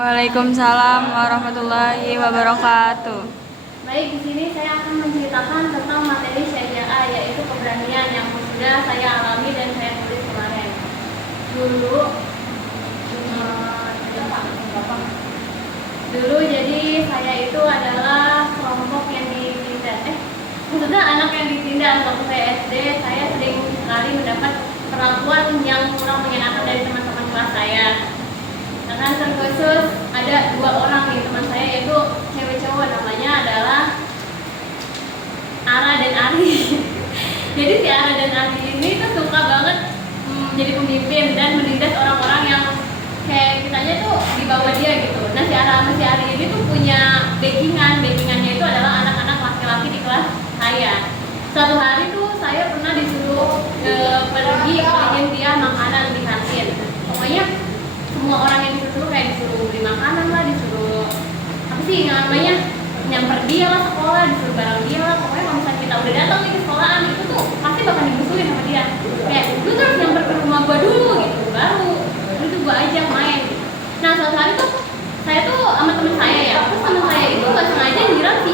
Waalaikumsalam warahmatullahi wabarakatuh. Baik, di sini saya akan menceritakan tentang materi syariah, yaitu keberanian yang sudah saya alami dan saya tulis kemarin. Dulu jadi saya itu adalah kelompok yang ditindak. Maksudnya anak yang ditindak waktu saya SD. Saya sering sekali mendapat perlakuan yang kurang menyenangkan dari teman-teman kelas saya. Karena terkhusus ada 2 orang nih teman saya, yaitu cewek cowok, namanya adalah Ara dan Ari. Jadi si Ara dan Ari ini tuh suka banget jadi pemimpin dan menindas orang-orang yang kayak kitanya tuh di bawah dia gitu. Nah si Ara sama si Ari ini tuh punya backingannya itu adalah anak-anak laki-laki di kelas saya. Suatu hari tuh saya pernah disuruh pergi beliin dia makanan di kantin. Pokoknya semua orang yang disuruh kayak disuruh beli makanan lah, disuruh apa sih namanya, nyamper dia lah sekolah, disuruh bareng dia lah. Pokoknya kalau misalnya kita udah datang nih ke sekolahan itu tuh pasti bakal dimusuhin sama dia. Kayak lu tuh harus nyamper ke rumah gua dulu gitu, baru lu tuh gua ajak main. Nah suatu hari tuh saya tuh sama temen saya ya, terus temen saya itu nggak sengaja nyiram si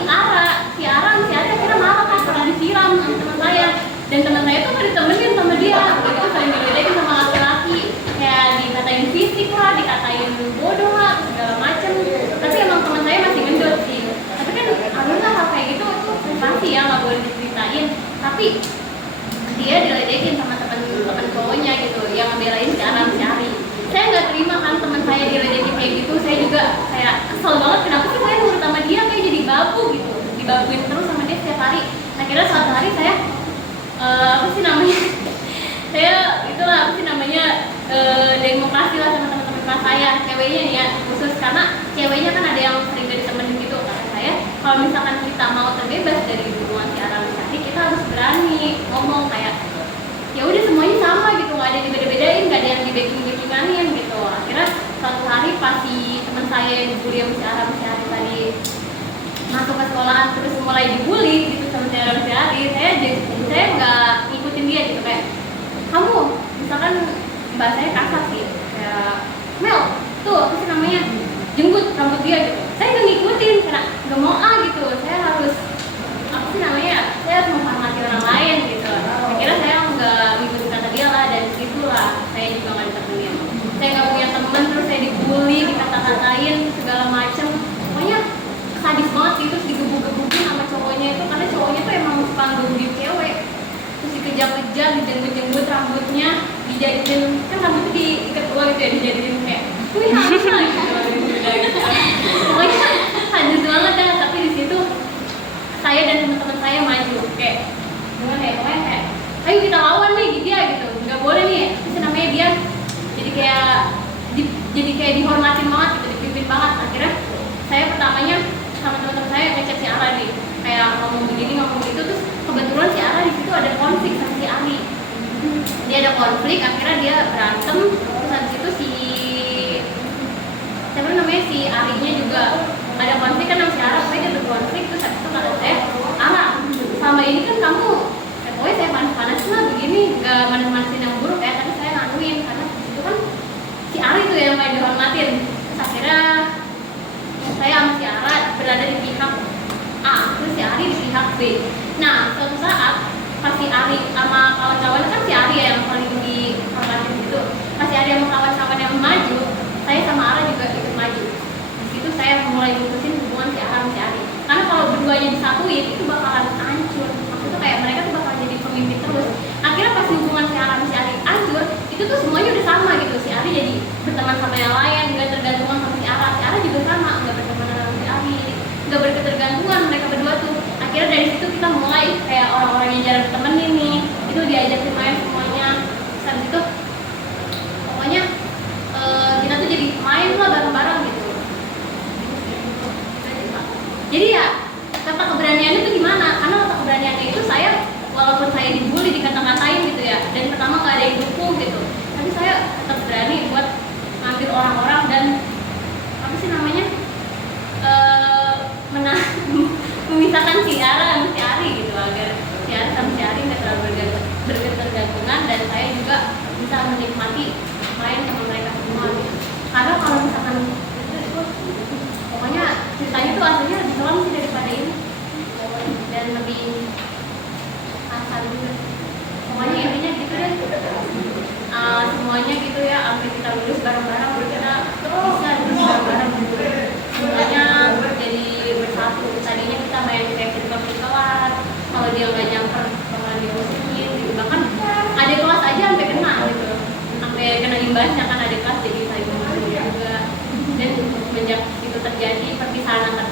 Ara sama si Ari akhirnya marah kan karena disiram sama temen saya. Dan teman saya tuh nggak ditemenin sama dia, itu sering diledekin sama laki-laki, kayak dikatain fisik lah, dikatain bodoh lah, segala macem. Tapi emang teman saya masih gendut sih. Tapi kan alhamdulillah hal kayak gitu itu pasti ya nggak boleh diceritain. Tapi dia diledekin sama teman cowoknya gitu, yang ngebelain si Ara si Ari. Saya nggak terima kan teman saya diledekin kayak gitu. Saya juga kayak kesel banget, kenapa sih saya nurut sama dia, kayak jadi babu gitu, dibabuin terus sama dia setiap hari. Akhirnya suatu hari saya apa sih namanya demokrasi lah sama teman-teman kelas saya, ceweknya nih ya khusus, karena ceweknya kan ada yang sering gak ditemenin gitu. Kata saya kalau misalkan kita mau terbebas dari hubungan si Ara Misari, kita harus berani ngomong kayak ya udah semuanya sama gitu, nggak ada yang dibeda-bedain, nggak ada yang dibacking-backinganin gitu. Akhirnya suatu hari pas si teman saya yang dibully sama si Ara Misari tadi masuk ke sekolahan terus mulai dibully gitu sama si Ara Misari, saya nggak ngikutin dia gitu. Kayak kamu misalkan bahasanya kasar sih, kayak Mel tuh apa sih namanya, jenggut rambut dia gitu, saya nggak ngikutin karena nggak mau gitu. Saya harus apa sih namanya, saya harus menghormati orang lain gitu. Akhirnya saya nggak ngikutin kata dia lah, dan itulah saya juga nggak ditemenin. Saya nggak punya teman, terus saya dibully, dikata-katain segala macem. Pokoknya sadis banget sih, terus digebuk-gebukin sama cowoknya itu, karena cowoknya tuh emang suka ngebukin cewek, terus dikejar-kejar, dijenggut-jenggut rambutnya, dijadiin kan rambutnya diikat dua gitu ya, dijadiin kayak wih apa gitu. Pokoknya sadis banget dah. Tapi di situ saya dan teman-teman saya maju kayak gimana ya, pokoknya kayak ayo kita lawan nih dia gitu, nggak boleh nih itu namanya dia. Jadi kayak dihormatin banget gitu, dipimpin banget. Akhirnya saya pertamanya sama teman-teman saya ngechat si Ara nih, kayak ngomong begini ngomong gitu. Terus kebetulan si Ara di situ ada konflik sama si Ari, dia ada konflik, akhirnya dia berantem. Terus habis itu siapa namanya, si Arinya juga ada konflik kan sama si Ara, pokoknya dia berkonflik. Terus habis itu kata saya, Ara sama ini kan kamu pokoknya saya panas-panasin lah begini, gak manas-manasin yang buruk ya, tapi saya nganuin karena itu kan si Ari tuh yang paling dihormatin. Terus akhirnya saya sama si Ara berada di pihak A, terus si Ari di pihak B. Nah suatu saat pas si Ari sama kawan-kawan, kan si Ari yang paling dihormatin gitu, pas si Ari sama kawan-kawan yang maju, saya sama Ara juga ikut maju. Di situ saya mulai mutusin hubungan si Ara sama si Ari, karena kalau berduanya disatuin itu bakalan hancur. Maksudnya kayak mereka tuh bakal jadi pemimpin terus. Akhirnya pas hubungan si Ara sama si Ari hancur, itu tuh semuanya udah sama gitu. Si Ari jadi berteman sama yang lain, nggak tergantungan sama si Ara. Si Ara juga sama, nggak berteman sama si Ari, nggak berketergantungan mereka berdua tuh. Akhirnya dari situ kita mulai kayak orang-orang yang jarang ditemenin nih, itu diajakin main semuanya. Saat itu pokoknya kita tuh jadi main lah bareng-bareng gitu. Jadi ya kata keberaniannya itu gimana? Karena kata keberaniannya itu saya, walaupun saya dibully, dikata-katain gitu ya, dan pertama nggak ada yang dukung gitu, tapi saya tetap berani buat ngambil orang-orang dan apa sih namanya, memisahkan si Ara sama si Ari gitu, agar si Ara sama si Ari nggak terlalu berketergantungan, dan saya juga bisa menikmati main sama mereka semua gitu. Karena kalau misalkan lulus bareng-bareng, kita bisa lulus bareng-bareng gitu. Makanya jadi bersatu. Tadinya kita main kayak circle-circlean, kalau dia nggak nyamper bakalan dimusuhin gitu. Bahkan adik kelas aja sampai kena gitu, sampai kena imbasnya kan adik kelas, jadi saling memusuhin juga. Dan semenjak itu terjadi perpisahan antar